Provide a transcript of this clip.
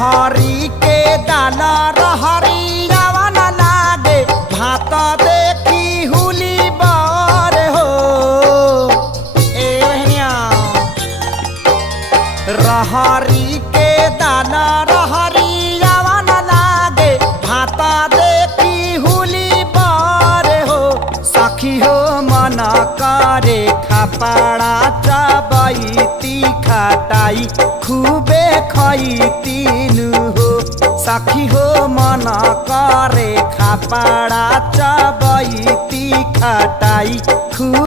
रहरी के दाल रहरियावा न लागे भात देखी हुली बर हो। ए बहनिया रहरी के दाल रहरियावा न लागे भात देखी हुली बर हो। सखी हो मन करे खापड़ा चबैती खटाई खूबे खैतीनु हो। सखी हो मन करे खापड़ा चबैती खटाई खूब